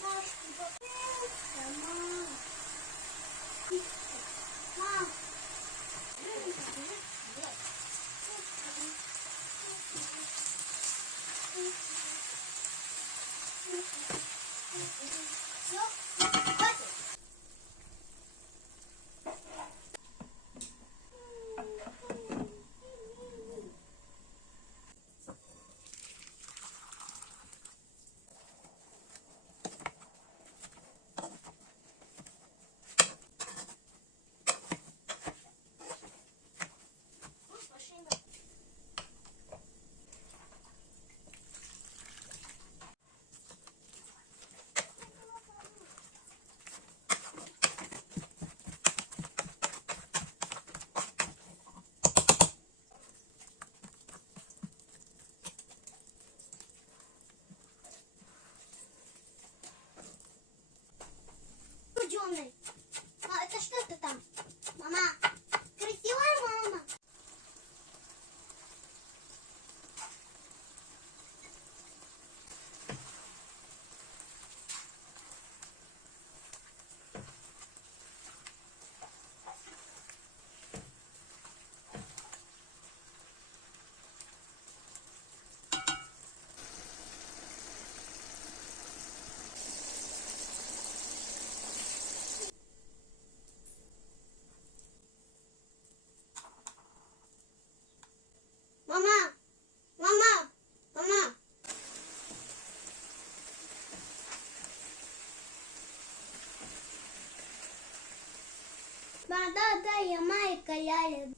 那是个天，什么？নাই Надо да я майка я